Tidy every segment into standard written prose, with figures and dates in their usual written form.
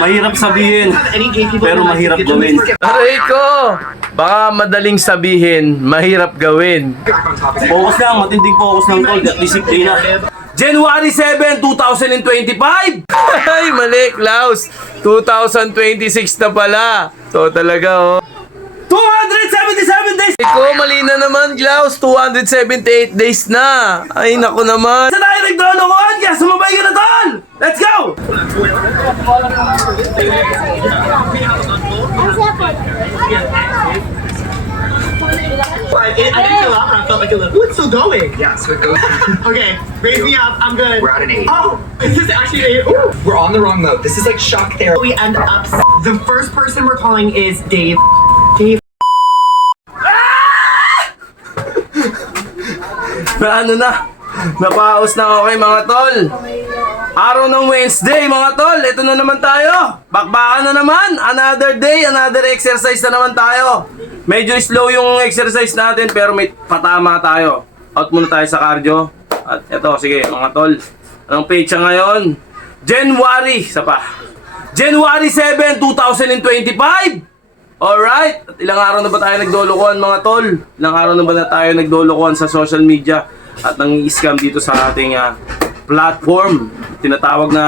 Mahirap sabihin, pero mahirap gawin. Aray ko! Baka madaling sabihin, mahirap gawin. Focus lang, matinding focus lang tol, at disiplina. January 7, 2025! Ay, mali, Klaus. 2026 na pala. So talaga, oh. 277 days! Iko, mali na naman, Klaus. 278 days na. Ay, naku naman. Sa tayo nagdolokohan, kaya sumabay ka na tol! Let's go! I didn't fill out, but I felt like it was. Ooh, it's still going. Yeah, so it goes. Okay, raise me up. I'm good. We're at an 8. Oh, is this actually an 8? Ooh. We're on the wrong mode. This is like shock therapy. We end up. The first person we're calling is Dave. Dave. Na ano na? Napaos na okay, mga tol. Araw ng Wednesday, mga tol. Ito na naman tayo. Bakbakan na naman. Another day, another exercise na naman tayo. Medyo slow yung exercise natin, pero may patama tayo. Out muna tayo sa cardio. At eto, sige, mga tol. Anong page ngayon? January, isa pa. January 7, 2025! Alright, at ilang araw na ba tayo nagdolokohan, mga tol? Ilang araw na ba tayo nagdolokohan sa social media at nang scam dito sa ating platform, tinatawag na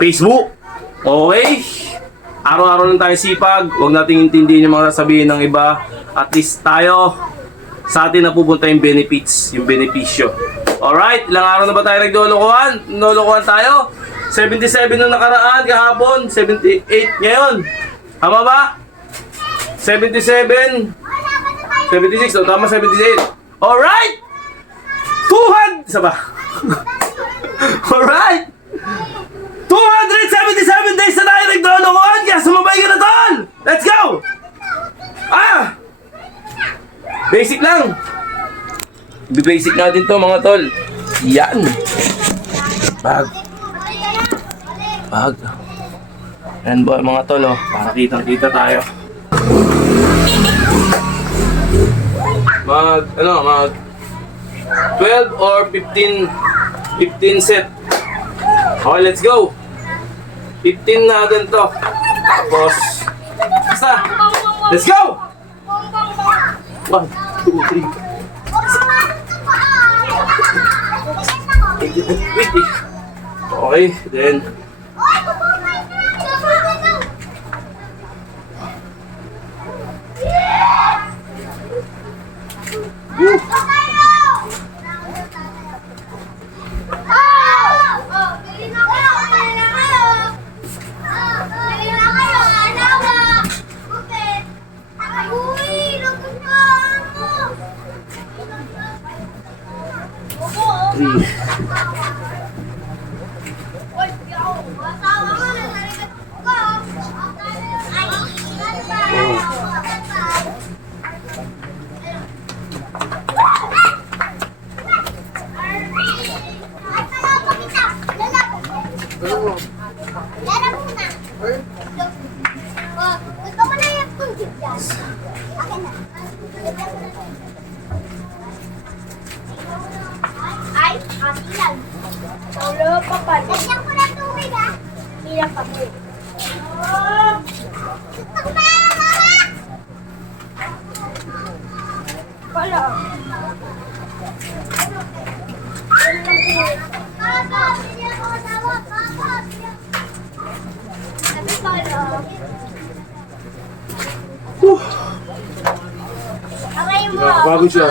Facebook. Okay? Araw-araw lang tayo sipag, huwag nating intindihin yung mga sasabihin ng iba. At least tayo, sa atin napupunta yung benefits, yung benepisyo. Alright, ilang araw na ba tayo nagdolokohan? Nagdolokohan tayo? 77 nung nakaraan, kahapon, 78 ngayon. Tama ba? 77 76, oh, tama 78. Alright! 200! Isa ba? Alright! 277 days na tayo nagdolokohan, kaya sumabay ka na tol! Let's go! Basic lang. Basic natin to, mga tol. Yan. Bag. Yan ba mga tol, oh, para kitang-kita tayo. Mag 12 or 15 set. Okay, let's go. 15 natin to. Tapos, basta. Let's go! 1, 2, 3. 80. Okay, then Lagyan ko ng tubig, ha? Ilang pa po. Wala. bago siya.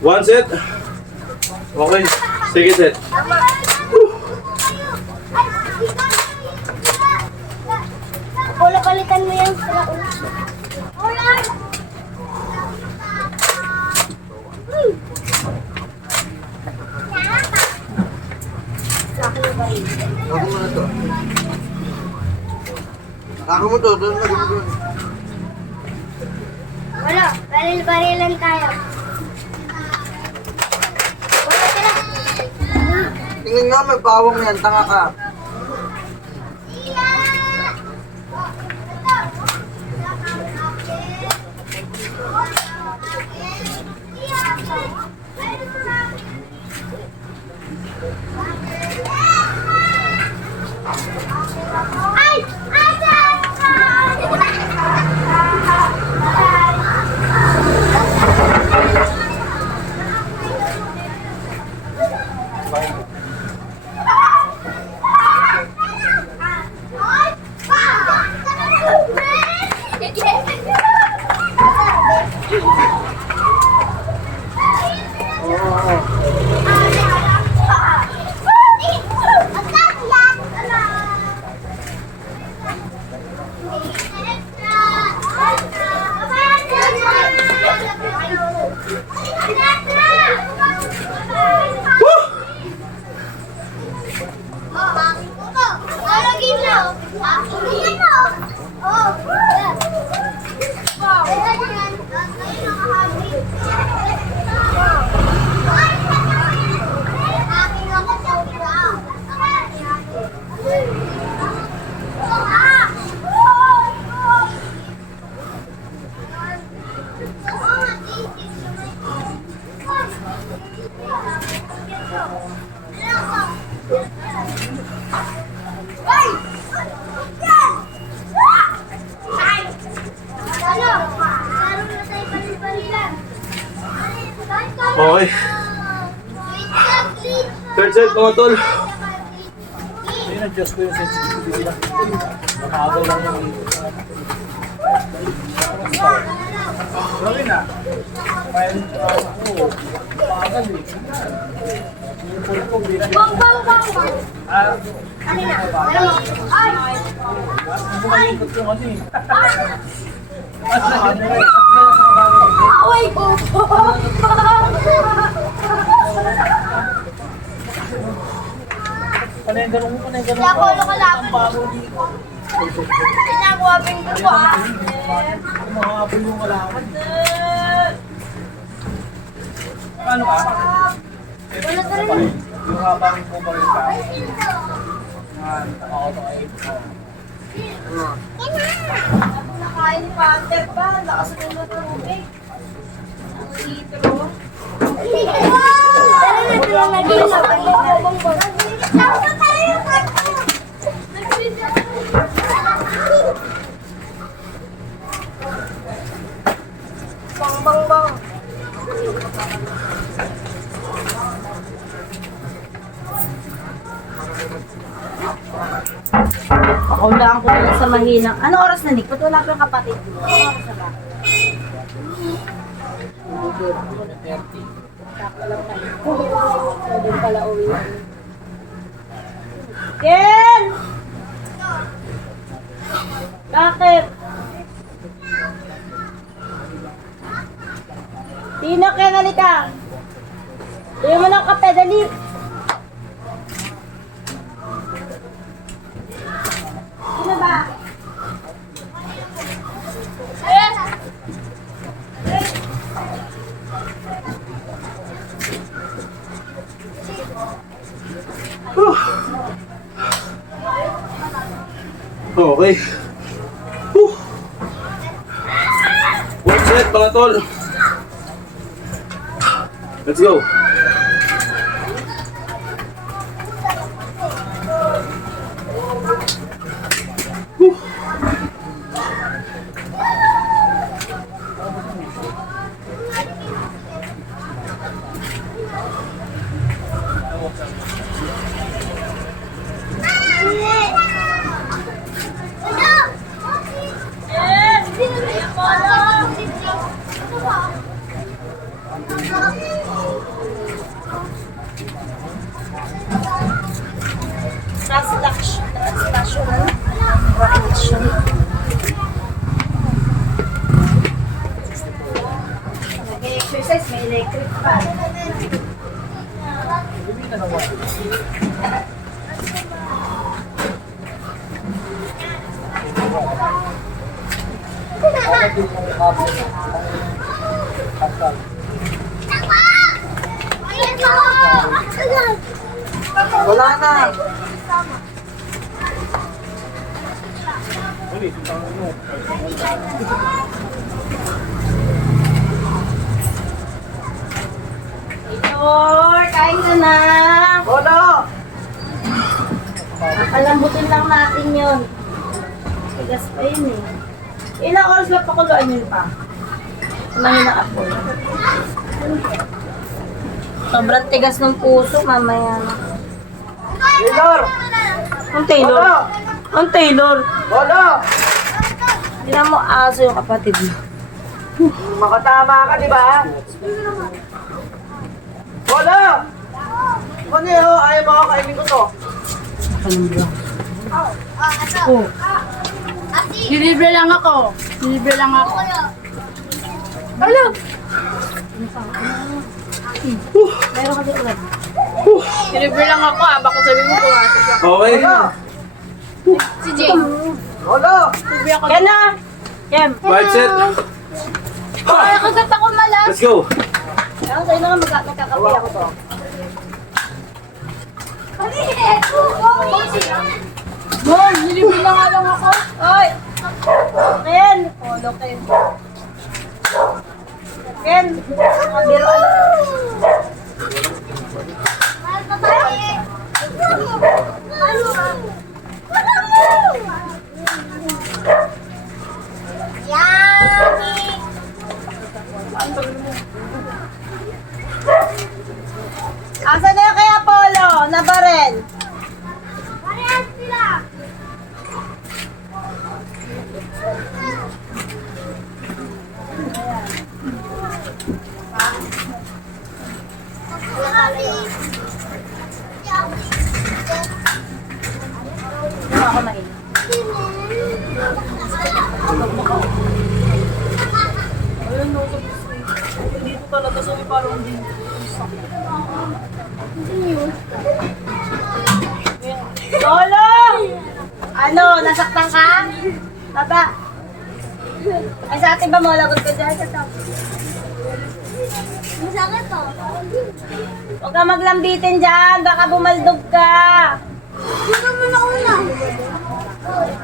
One set. Okay. Second set. Wala ka palitan mo yan sa ulo. Alright! Ako mo to, doon lagi mo doon. Wala, baril-barilan tayo. Wala tira. Tingnan nga, may bawang yan, tanga ka. Ay! Okay. Third set mga tol. Na-adjust ko yung sensitivity nila. Nakagaw lang yung Bang, bang, bang, bang. Ano na? Ay! Ay! Away ko po! Panay ganun mo, panay ganun Kaya ko kalaban. Pinagwabing ko po ah. Makahabol yung malaman. Paano ka? Wala ka rin. Yung habang mo pa rin ka. Nakakot ay Nakain ni Panther pa. Lakas mo na tubig. Ang litro. Tara na, tara na. Dito na. Bang, bang, bang, bang. Bang, bang, bang. Paulaan ko na sa mahinang. Ano oras na, Nick? Ba't wala pa yung kapatid mo? Ano oras na ba? Doon pala uwi. Ken! Bakit? Tino, Ken, halika. Bili mo ng kape, dali. Sino ba? Okay. One set mga tol. Let's go. Station. exercise, may electric pa. Wala na. Victor, kain ka na. Wala. Palambutin lang natin yun. Tigas pa yun eh. Ilang oras ba pakuluan yun pa? Kumain na ako. Sobrang tigas ng puso, mamaya na. Taylor. Ang Taylor? Wala. Ang Taylor? Wala. Hindi na mo aso yung kapatid mo. Makatama ka, di ba? Wala. Ano yun? Ayaw makakainin ko to. Dilibre lang ako. Dilibre lang ako. Ano? Meron ka dito. Dilibre lang ako. Baka sabi mo pumasok ako. Okay. Wala. Si Jane. Wala. Dilibre ako. Yan na! Kem! Right set. Ay, kagat ako malas. Let's go. Ako sa'yo na nga magkakape ako to. Bon, dilibre lang nga lang ako. Oy! Ken! Polo Ken. Ken! Nakabiro Asan na yung kay Apollo? Na barel? Parehas sila. Hindi ako mainit. Dito talaga sa parang hindi. Lolo! Ano, nasaktan ka? Baba. Ay sa atin ba mo, lagot ka dyan sa top. Masakit to. Huwag ka maglambitin dyan, baka bumaldog ka. Dito mo na una.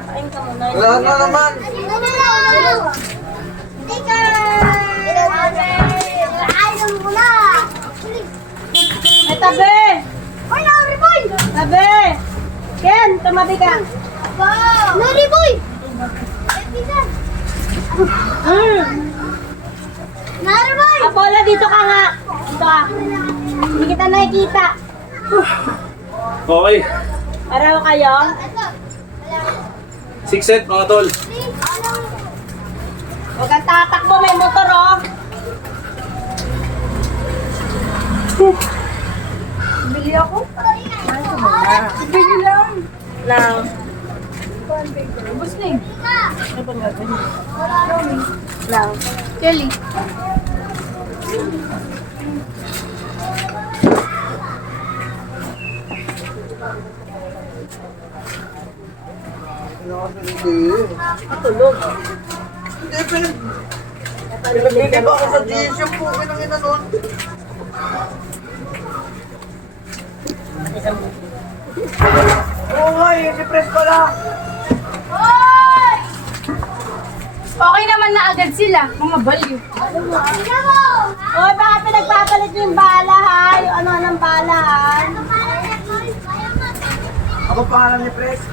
Kain ka muna. Wala na naman. Dito mo na una. Tika! Ayaw mo na. Ay, tabi! Oy, Nari Boy! Tabi! Ken, tumabi ka. Nari Boy! Pizza! Nari Boy! Apollo, dito ka nga. Dito ka. Hindi kita nakikita. Okay. Pareho kayo? 6 set mga tol. Huwag kang tatakbo, may motor oh. Bili ako. Bili lang. Lang. Ubus na eh. Lang. Kelly. Tulog. Hindi, pinagbili ba ako sa GS yung pukin ng ina nun? Oo nga, yung si Pres pala. Okay naman na agad sila. Mga baliw. Oy, baka pinagpapalit yung bala ha? Yung ano ng bala ha? Ako pangalan ni Pres.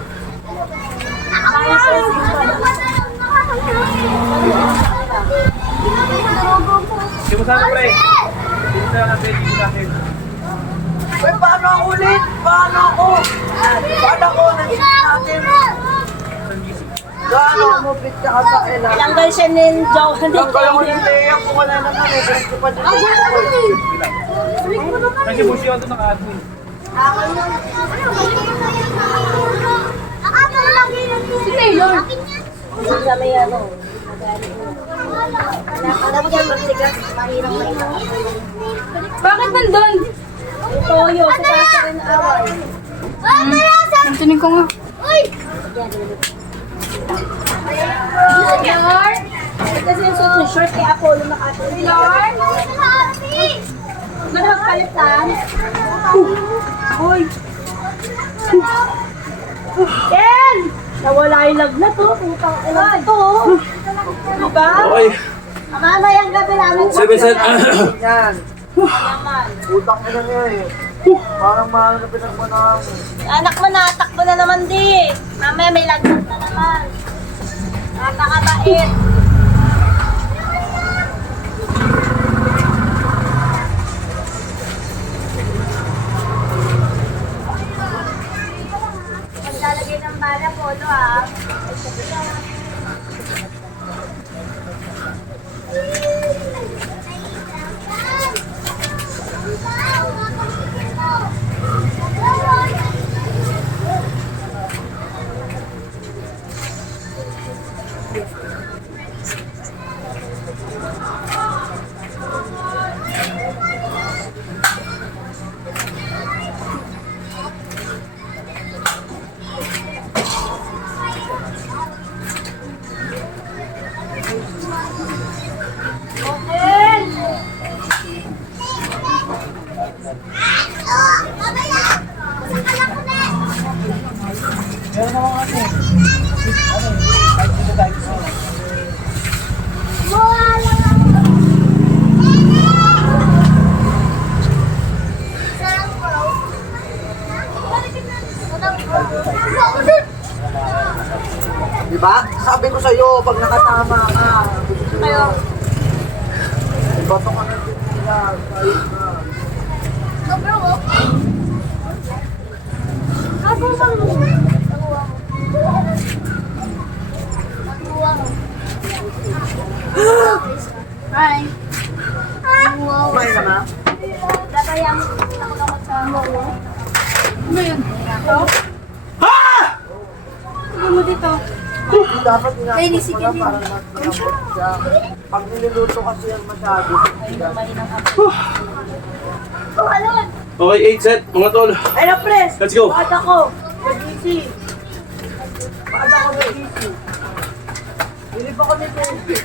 Sige mo sana pre. Dito na natin. Dito natin. Uy, paano ako ulit? Paano ako? Paano ako? Nandito natin. Gaano mo pit ka sa ila? Tanggal siya ng joke. Tanggal ako yung layer ko wala na naman. Balik ko pa dyan. Kasi busi ako naka-admin. Si Taylor. Sa may ano. Magaling mo. Alam mo yan, magtigas. Mahirang mahirang. Bakit nandun? Toyo, sa taas rin away. Nantunin ko nga. Lord! Kasi yung suit ng short kay Apollo nakatuloy. Lord? Manahag palitan. Uy! Ken! Nawala yung lagnat to. Putang ina to. Diba? Okay. Mamayang gabi namin. 7 set. Yan. Utang na lang yan eh. Parang mahal na pinagmanang. Anak mo natakbo na naman di. Mamaya may lagnat na naman. Napakabait. Maglalagay ng bala, Polo ah. Diba? Sabi ko sa'yo, pag nakatama ka. Kayo. Bato ka ng tinilang. Ayos na. Hi. Kumain ka na? Gagayang nakulamot sa molo. Ano yun? Ano mo dito? Dapat ginagawa mo na para magkalapot siya. Pag niluluto kasi yan masyado. Alon! Okay, 8 set, mga tol. Ay na, pres! Let's go. Bakit ako? Nag-easy. Bakit ako nag-easy? Hindi pa kami pwede.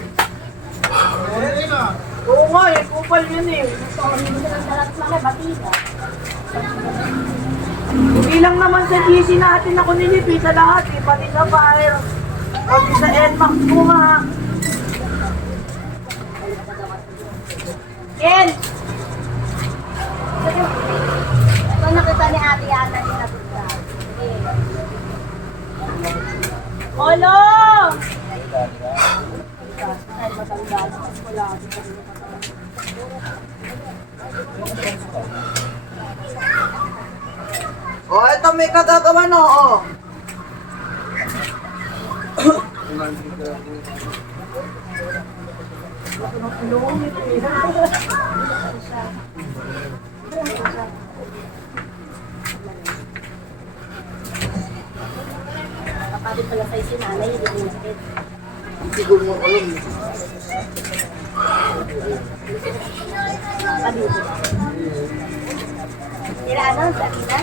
Oo nga eh, kupal yun eh. Hindi lang naman sa GC natin ako nilipid sa lahat eh, pati sa fire. Pati sa NMAX ko nga. Ken! Ito nakita ni ate yata ni Natutsa. Olo! Oh, ito may kagagawa no, oh. Kapatid pala sa'yo si nanay, hindi mo nakit. Siguro mo alam. Kapatid. Tira ano, sabi na?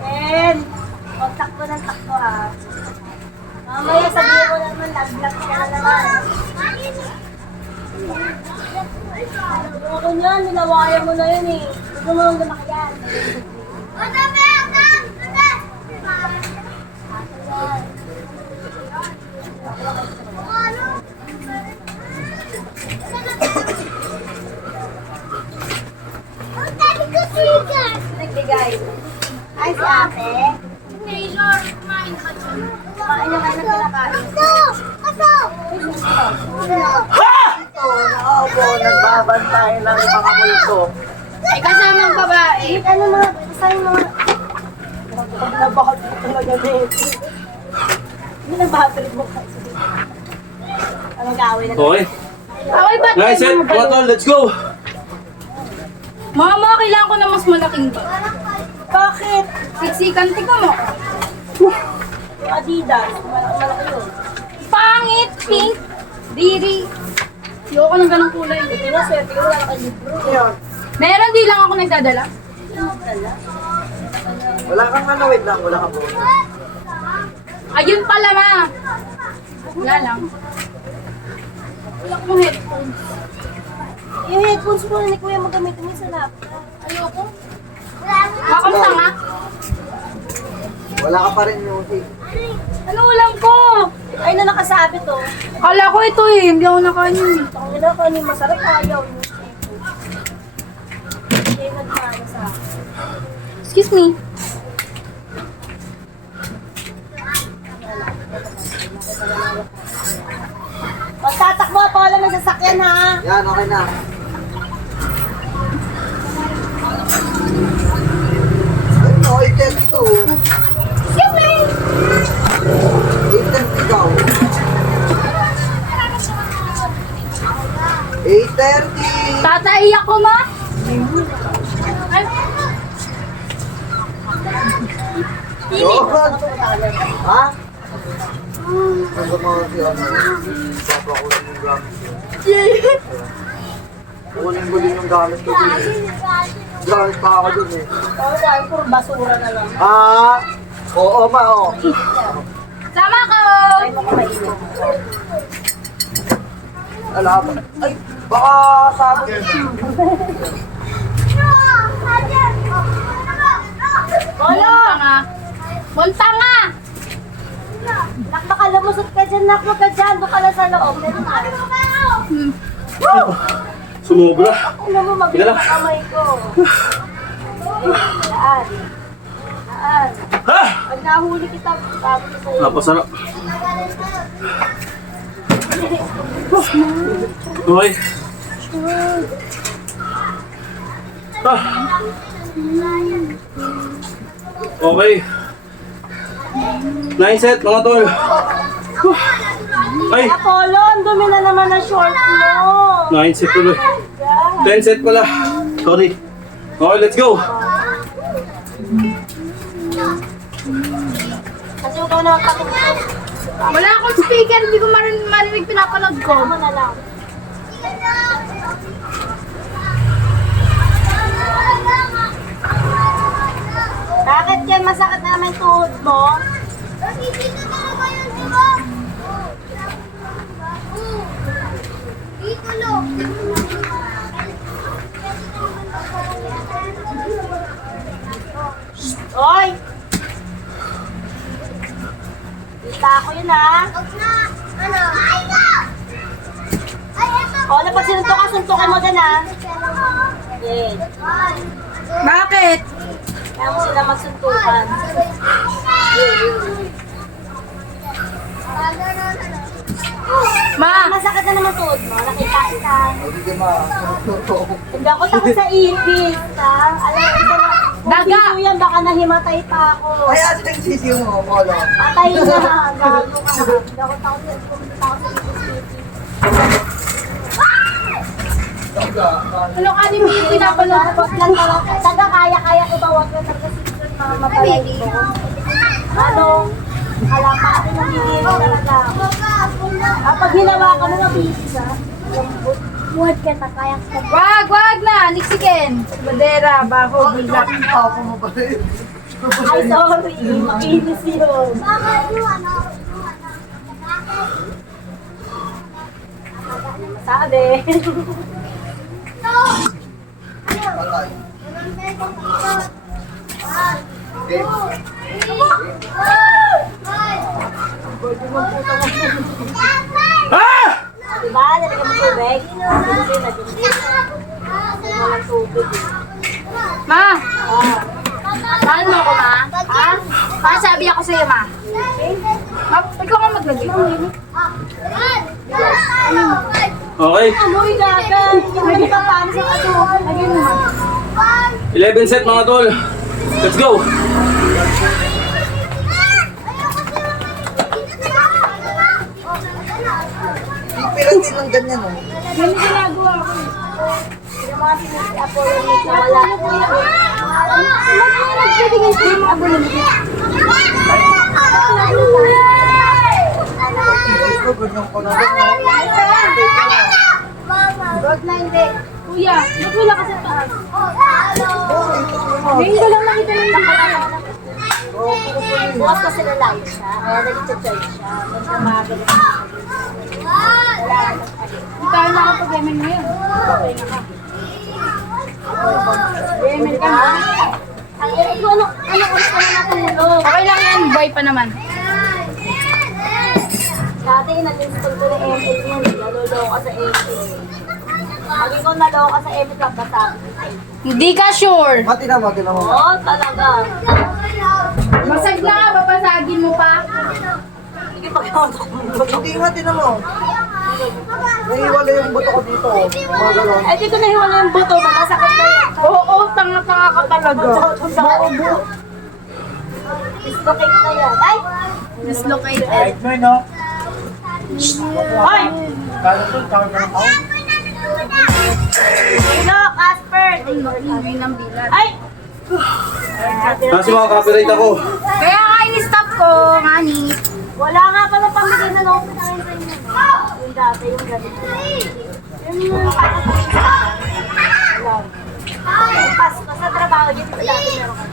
Ken! Huwag takbo ng takbo ha. Mamaya sabihin mo naman, lag-lag ka na naman. Ako niyan, nilawayan mo na yun eh. Gusto mo lang lumaki yan. Nagbigay. Ay, si ate. Kumain na kayo ng pinakain. Nakaupo, nagbabantay ng mga multo. Ay, kasamang babae. Ano mga, saan yung mga... Nabakot ko talaga dito. Hindi nagbahatid mo kasi. Anong gawin na? Okay. Okay ba? 9 set, mga tol, let's go. Mama, kailangan ko na mas malaking bag. Bakit? Siksikan, tika mo. Yung Adidas, malaki yun. Pangit, pink, diri. Ayoko ng ganong kulay. Hindi na, swerte ko, wala ka libro. Meron, di lang ako nagdadala. Wala kang ano, wait lang, wala kang bonus. Ayun pala, ma. Wala lang. Wala akong headphones. Yung headphones mo ni Kuya magamitin mo sa laptop. Ayoko. Makamta nga. Wala ka pa rin music. Ano ulam ko? Ay, na nakasabi to. Kala ko ito eh, hindi ako nakain. Ang ina ko, ano yung masarap, ayaw mo. Hindi nagmana sa akin. Excuse me. Magtatakbo ako, alam ng sasakyan ha. Yan, okay na. Ano, 8:32. Excuse me. 8:30 daw. 8:30. Tataiyak ko, ma. Ay, Yogan. Ha? Ano mo si ano? Papa ko yung gamit ko. Kunin ko din yung gamit ko dun eh. Gamit pa ako dun eh. Oo, dahil puro basura na lang. Ah! Oo, ma, oo. sama ko. Ay, makamainit. Ala ba? Ay! Baka sabi. Montanga. Montanga. Nak, baka lumusot ka dyan, nak, wag ka dyan. Doon ka lang sa loob. Ganun ka. Sumobra. Alam mo, Sige lang. mabilang kamay ko. Daan. Daan. Ha! Pag nahuli kita, bago ko sa'yo. Napasarap. Okay. Ah. Okay. 9 set mga tol. Ay, Apollo, ang dumi na naman ang short mo. 9 set tuloy. 10 set pala. Sorry. Okay, let's go. Kasi huwag ka naman patungkol. Wala akong speaker, hindi ko marinig pinapanood ko. Ako na lang. Bakit yan? Masakit na naman yung tuhod mo? Dito talaga yun, di ba? Dito lo. Oy! Kita ko yun ha. Huwag na. Ano? Ay, no! Ay, ito. O, na pag sinuntukan, suntukan mo din ha. Yes. Bakit? Kaya mo sila magsuntukan. Ma, Masakit na naman tuhod mo. Nakita kita. Hindi ka ma. Hindi ako takot sa ipis, ha? Alam mo, ito na. Daga! Kung yan, baka nahimatay pa ako. Ay, ate yung sisiyo mo, Polo. Patay na, gago ka. Hindi ako takot sa ipis. ano ka din yung pinapanood ko? Wag lang talaga. Taga kaya ko ba? Wag lang talaga season na mapalay ko. Ano? Alam pa natin nagiging talaga. Kapag hinawa ka mo, mabibis ha. Muad ka na, kaya ka. Wag na, Nixiken. Badera, baho, bilak. Ako mo ba rin? Ay, sorry. Makinis yun. Sabi. Patay. Ah! Diba? Nalagyan mo tubig? Kasi nagiging. Walang tubig. Ma, mahal mo ako, ma? Ha? Ma, sabi ako sa'yo, ma. Ma, ikaw ka maglagay. Okay. Amoy gaga. Hindi pa paano sa katuhan. Lagyan mo. 11 set mga tol. Let's go. Pipiran din ng ganyan, oh. Ganun ginagawa ko. Yung mga sinisi Apollo Meat na wala. Nagpibigay sa mga Apollo Meat. Ito, ganyan ko na rin. Road na hindi. Kuya, ba't wala ka sa taas? Ngayon ko lang nakita ng nakalala. Bukas kasi lalayo siya. Kaya nag-charge siya. Magkamagal. Hindi tayo nakapag-emen ngayon. Okay na ka. Emen ka na. Ang ina ko, ano oras ka na natulog? Okay lang yan, boy pa naman. Dati nag-install ko ng ML yun. Naluloko ka sa ML. Pag ikaw naloko ka sa ML, kapasabi. Hindi ka sure. Mati na mo. Oo, talaga. Masag na, papasagin mo pa. Sige, pagkawatak mo. Hindi nga, tinan mo. Nahiwala yung buto ko dito. Mga ganon. Eh, dito nahiwala yung buto. Masakit na yun. Oo, tanga-tanga ka talaga. Maubo. Dislocate na yan. Ay! Dislocated. Ay! Hello, Casper! Ingay ng bilat. Ay! Kasi mga copyright ako. Kaya nga in-stop ko, honey. Wala nga pala pamigay na lang sa inyo. Yung dati, yung ganito. Yung wala. Yung Pasko sa trabaho dito sa dati meron ka.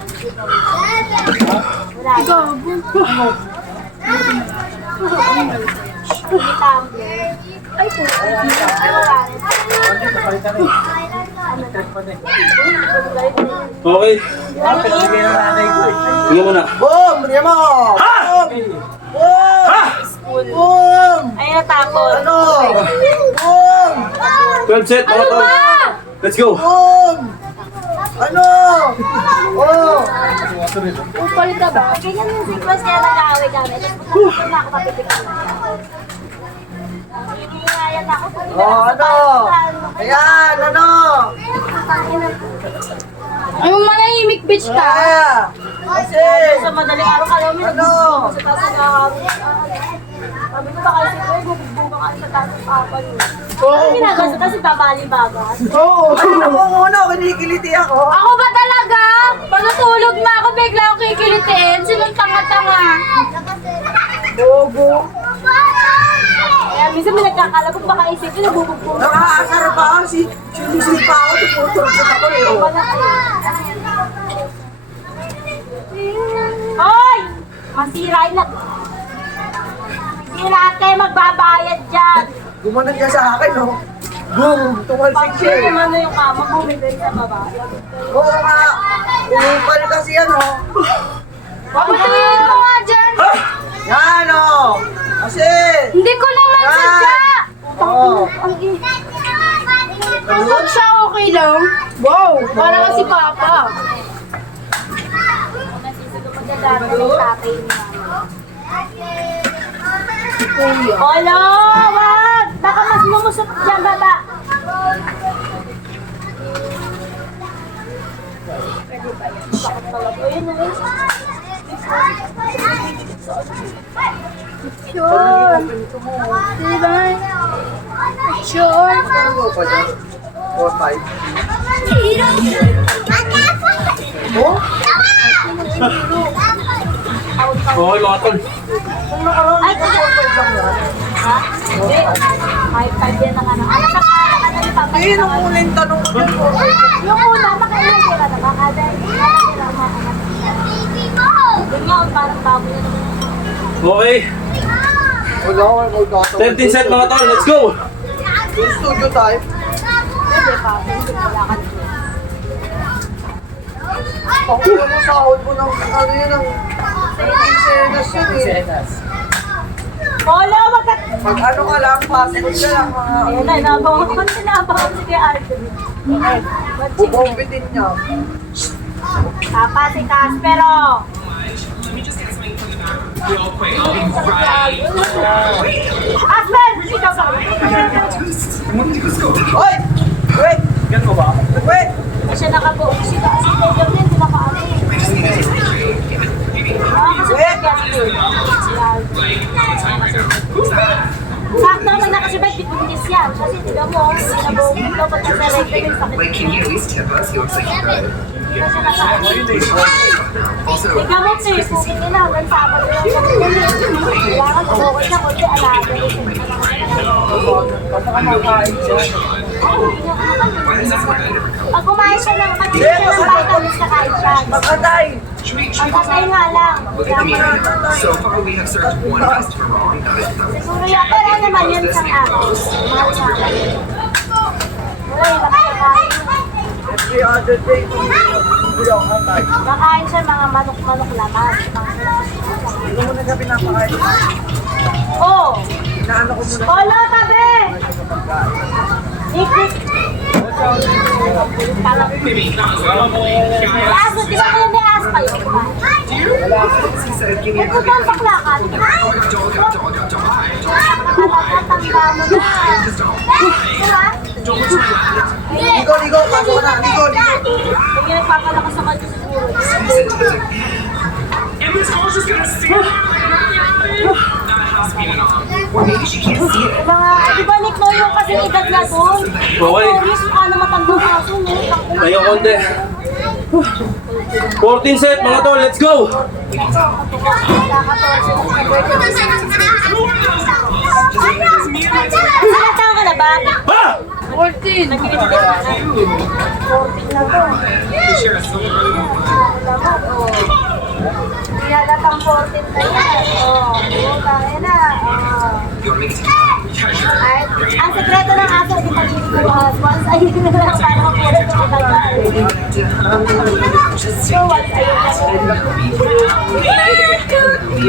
Wala. May tumbler. Ay, po. Ay, wala rin. Okay. Bigyan mo na. Boom! Bigyan mo! Boom! Boom! Boom! Ay, natapon. Ano? Boom! 12 set, mga tol. Let's go. Boom! Ano? Oh! Upal ka ba? Ganyan yung sequence kaya nag-aaway kami. Tapos punta na ako mapipigyan. Hihingayan ako. Oh, ano? Ayan, ano? Ay, manahimik, bitch ka. Ah! Kasi! Sa madaling araw ka lang yun. Ano? Sa taas ng gawin. Sabi ko ba kasi ko, gubugbong ka sa taas ng papa niyo. Ano ginagawa sa taas? Babali-bagas. Oo! Ako muna, kinikiliti ako. Ako ba talaga? Pagkatulog na ako, bigla ako kikilitiin. Sinong tanga-tanga? Bobo! Kaya minsan may nagkakalabog baka isipin, nabubugbong. Nakakasar pa ako, sinisipa ako, tuputulog ako eh. oh. Hoy! Masira yung Masira kayo, magbabayad dyan. Gumanon ka sa akin, no? Boom! Tumalsik siya eh. Kung ano yung kama, bumibig sa baba. Oo nga! Umupal kasi yan, oh. Pagpatingin mo nga dyan. Yan, oh! Kasi! Hindi ko naman Yan! sadya. Oh! Pag siya okay lang. Wow, para kasi papa. Nasisigo magdadaan ng tatay niya. Kuya. Olo! Wag! Baka mas lumusot dyan, baba. Bakit talaga? Ayun, ayun. Sure. Diba? Sure. Ano pa dyan? 4-5. Oh? Okay, mga tol. Ay, ito. Ha? Hindi. 5-5 yan ang ano. Ano sa parang ano yung papay? Eh, nung uling tanong ko dyan, Yung una, makailang pera na ba? Kada yun nga, parang bago yun. Okay. wala ko, magkataon. 13 set, mga tol. Let's go. Yung studio time. Hindi pa. Wala ka na. Ako yung sahod mo ng, ano yun, ng senas yun eh. Olo, magkat... Pag ano ka lang, passport ka lang, mga Ayun na, nabawa ko. Nabawa ko si Kuya Arthur. bubombitin niya. Papa, si Caspero. Asper! Ikaw ba? Oy! Wait! Wait! Siya nakabuong si Stadium din, sila pa ano. Kasi sakto naman nakasibay, dipundis yan. Kasi tiga mo, sinabuong ito pag nasa-record yung sakit. Wait, can you at least tip us? You look like you could. Hindi na siya naka Also, May gamot eh. Pukin nila hanggang Sabado lang kami dali. Kailangan bukod na kundi alaga. Pag kumain siya ng pagkita siya ng vitamins na kain siya. Magkatay! Pagkatay nga lang. look at the meeting. So far, we have served one customer wrong. Siguro yan. Pero ano naman yun isang araw. Mahal sa akin. Wala yung nakakain. Every other day, hindi ako katay. Makain siya mga manok-manok laman. Hindi mo na siya pinapakain. Oh! Inaano ko muna. Polo, tabi! Ikik! Aso, di ba kayo may aso kayo? He said, give me a Nagpunta ang paklakan. Nakakatanda mo na. Diba? Ligo, pasok ka na. Ligo. Hindi nagpapalakas sa kanya siguro. And this girl's just gonna stand not a house beating on. Or maybe she can't see it. Mga, di ba Nick, no, yung kasi edad na doon? Okay. Tourist, mukha na matandang aso, no? Ayaw konti. 14 set mga tol, let's go! Ilang taon ka na ba? Ha! 14. Nag-iit ka na. 14 na to. Hindi halatang 14 na yan. Kaya na. You wanna make it to Ang sekreto ng aso, di pagkikuhan. Once a year na lang para mapulit yung itagal. So, once a year na lang.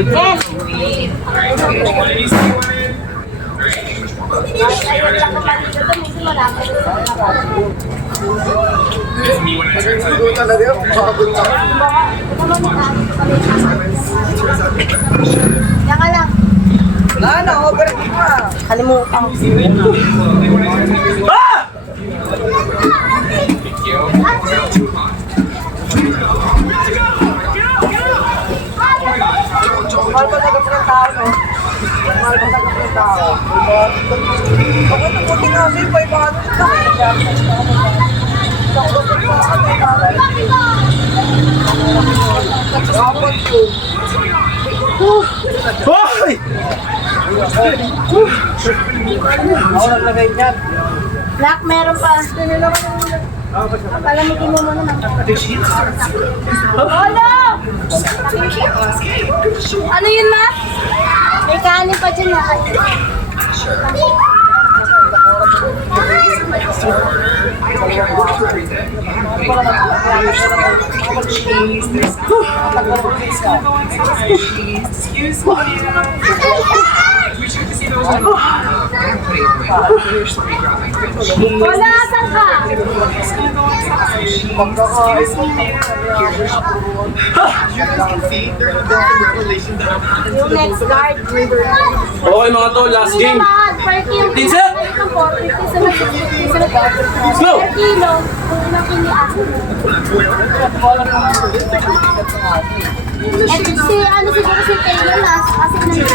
Yes! Once a year lang naman dito. Minsan malapit sa mga. Ligo talaga yun. Pagod na. Yan ka lang. Wala na, overheat na. Kalimutan ko. Ah! Mahal pa talaga po ng tao, no? Mahal pa talaga po ng tao. Bakit ang puti nga sa'yo, 500 na. Dapat yun. Hoy! Ako naglagay niyan. Black, meron pa. Palamigin mo muna ng Olo! Ano yun, ma? May kanin pa dyan na. Wala, asan ka? Yung next guard. Okay mga tol, last game. Vincent! Let's go! Per kilo. Kung ilang kiniaso mo. Eh, si ano siguro si Taylor last kasi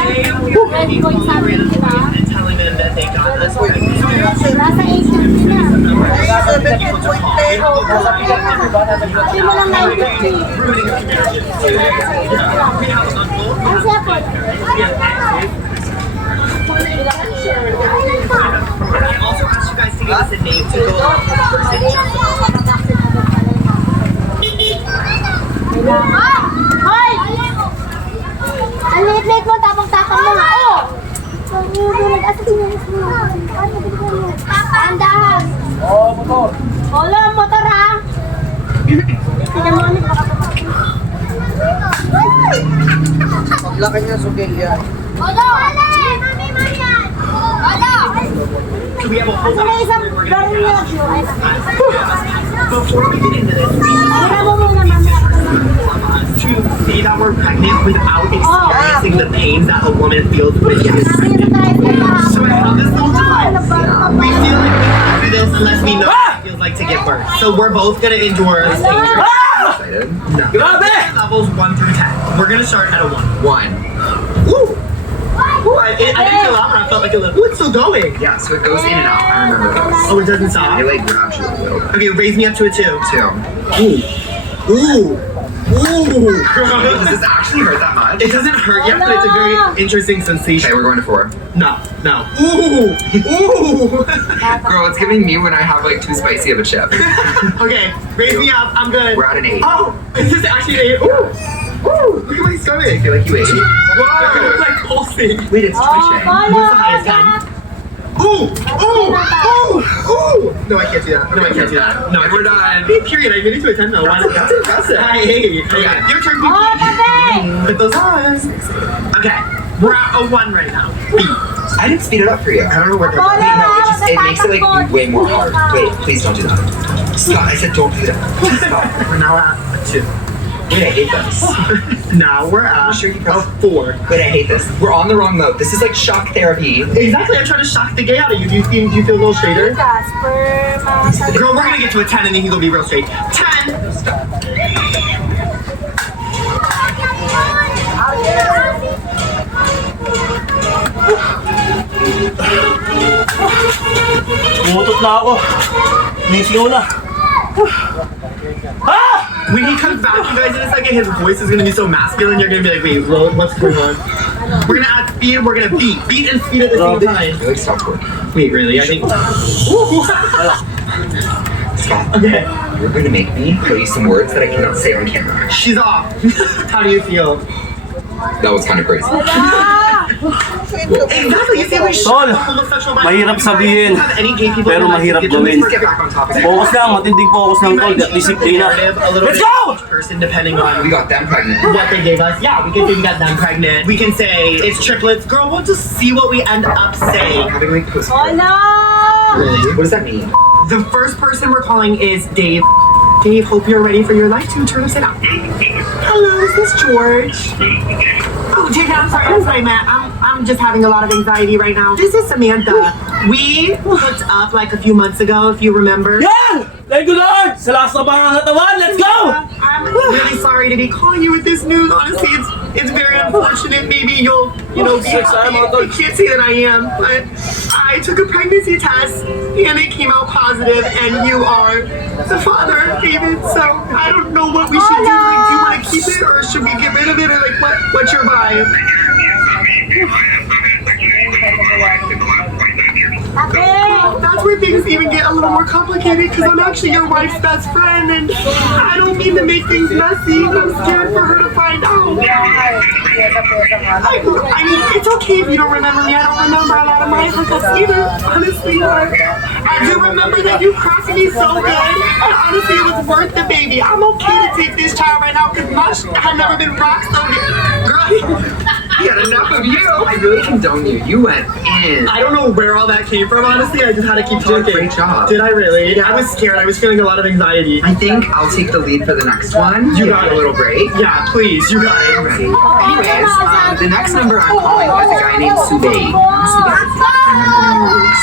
red point sabi nila. telling them that they got us. Nasa 850 na. 17.10. Sabi mo lang 950. Ang sepot. I also asked you guys to give us a name to go along with the person. Hoy! Ang liit-liit mo, tapang-tapang mo nga. Oh! Andahan! Oo, motor. Wala, motor ha! Tingnan mo ulit, baka tumakbo. Paglaki niya, sugil yan. Wala! Wala! Mami, mami yan! Wala! So we have a whole Kasi may isang baril niya nag-show. Ay, before we get into this, wala mo muna, mami. to see that we're pregnant without experiencing the pain that a woman feels with yes. So I have this little device. We feel like we can't do this unless we know what it feels like to give birth. So we're both gonna endure this danger. Ah! No. Grabe! Levels 1 through 10. We're gonna start at a 1. Ooh! Ooh, I didn't feel out, but I felt like it was. Ooh, it's still going. Yeah, so it goes in and out. I remember this. Oh, it doesn't stop. It like grabs you a little bit. Okay, raise me up to a 2. 2. Ooh. Ooh. Ooh! Does this actually hurt that much? It doesn't hurt yet, but it's a very interesting sensation. Okay, we're going to 4. No. Ooh! Ooh! Girl, it's giving me when I have like too spicy of a chip. Okay, raise me up. I'm good. We're at an 8. Oh, is this actually an 8? Ooh! Ooh! Look at my stomach. I feel like you ate. Wow! It's like pulsing. Wait, it's twitching. What's the highest time? Ooh! Ooh! Ooh! Ooh! No, I can't do that. No, I can't do that. No, We're done. Hey, period. I made it to a 10 though. Why not? That's impressive. I hate. Okay, your turn. Oh, tabi! Put those on. Okay, we're at a 1 right now. B. I didn't speed it up for you. I don't know what they're Wala doing. Wait, no, na, it makes it like way more hard. Wait, please don't do that. Stop. I said don't do that. Please stop. We're now at a 2. Wait, I hate this. Now we're at Sure you a press- 4. Wait, I hate this. We're on the wrong mode. This is like shock therapy. Exactly. I'm trying to shock the gay out of you. Do you feel a little straighter? Casper, mga sabi. Girl, we're gonna get to a 10 and then you can go be real straight. 10. Umutot na ako. Nisigaw na. When he comes back, you guys, in a second, his voice is gonna be so masculine. You're gonna be like, wait, what's going on? We're gonna add speed. We're gonna beat and speed at the same time. I feel like stop working. Wait, really? I think. Stop. Okay. You're going to make me tell you some words that I cannot say on camera. She's off. How do you feel? That was kind of crazy. Exactly. You see, we Tol, mahirap sabihin, pero mahirap gawin. Let's get back on topic. Focus lang, matinding focus lang tol. Disiplina. Let's go! Person depending on We got them pregnant. what they gave us. Yeah, we can say we got them pregnant. We can say it's triplets. Girl, we'll just see what we end up saying. Having like post. Wala! Really? What does that mean? The first person we're calling is Dave. Dave, hope you're ready for your life to turn upside down. Hello, is this George? Oh, Dave, I'm sorry, Matt. I'm just having a lot of anxiety right now. This is Samantha. We hooked up like a few months ago, if you remember. Yan! Thank you Lord! Sa lakas ng pangangatawan, let's go! I'm really sorry to be calling you with this news. Honestly, it's very unfortunate. Maybe you'll, be happy. I can't say that I am, but I took a pregnancy test and it came out positive, and you are the father, David. So I don't know what we should do. Like, do you want to keep it, or should we get rid of it, or like what's your vibe? That's where things even get a little more complicated, because I'm actually your wife's best friend, and I don't mean to make things messy. I'm scared for her to find out. I mean, it's okay if you don't remember me. I don't remember a lot of my hookups either, honestly. But I do remember that you crossed me so good, and honestly, it was worth the baby. I'm okay to take this child right now, because I've never been rocked so good. Girl, He had enough of you. I really condone you. You went in. I don't know where all that came from, honestly. I just had to keep You did a talking. great job. Did I really? I was scared. I was feeling a lot of anxiety. I think I'll take the lead for the next one. You Give got a it. little break. Yeah, please, you got it. I'm ready. Anyways, the next number I'm calling is a guy named Subay.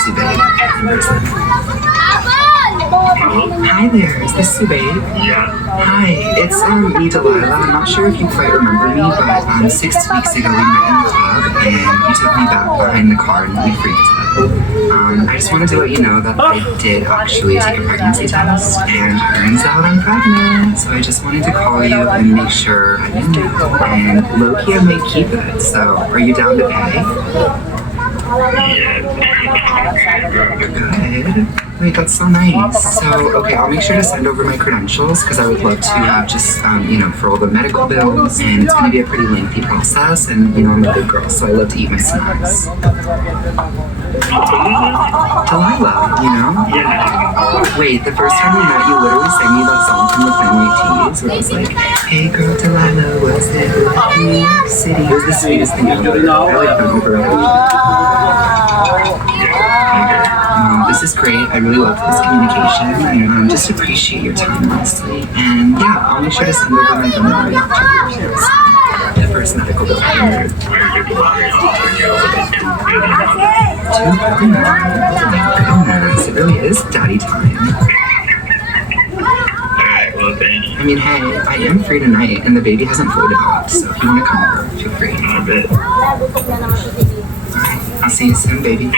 Subay. Hi there, is this Subay? Yeah. Hi, it's me, Delilah. I'm not sure if you quite remember me, but 6 weeks ago we met in the club and you took me back behind the car and we freaked out. I just wanted to let you know that I did actually take a pregnancy test, and turns out I'm pregnant. So I just wanted to call you and make sure that you know. And low-key, I may keep it. So are you down to pay? Good. Wait, that's so nice. So, okay, I'll make sure to send over my credentials because I would love to just, for all the medical bills, and it's going to be a pretty lengthy process, and, I'm a good girl, so I love to eat my snacks. Delilah, Wait, the first time we met, you literally sang me that song from the Family Tees, where it was like, hey girl, Delilah, was it like New York City? It was the sweetest thing ever. I like them over this is great. I really love this communication, and just appreciate your time, honestly. And yeah, I'll make sure to send over my number right after the first medical bill. $2 billion. Oh my goodness, it really is daddy time. I mean, hey, I am free tonight, and the baby hasn't floated off, so if you want to come over, feel free. Alright, I'll see you soon, baby.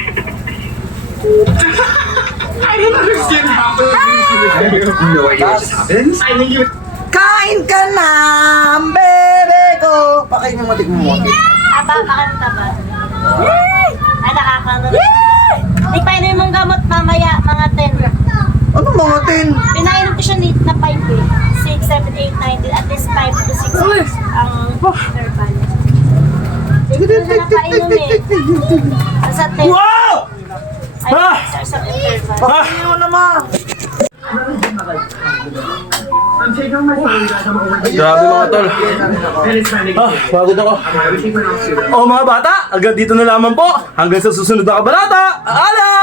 I didn't understand half of the things you were saying. No idea what just happened. I think you. Kain ka na, bebe ko. Pakain mo matik mo. Aba, makanta ba? Ay, nakakanood. Di pa inom yung gamot mamaya, mga 10. Ano mga 10? Pinainom ko siya na 5 eh. 6, 7, 8, 9, at least 5 to 6 weeks ang interval. Hindi ko na nakainom eh. Sa 10. Wow! Ay, Ah! sa interval. Pakain mo naman. Grabe mga tol. Pagod ako. Oh mga bata, agad dito na lamang po. Hanggang sa susunod na kabanata. Alam!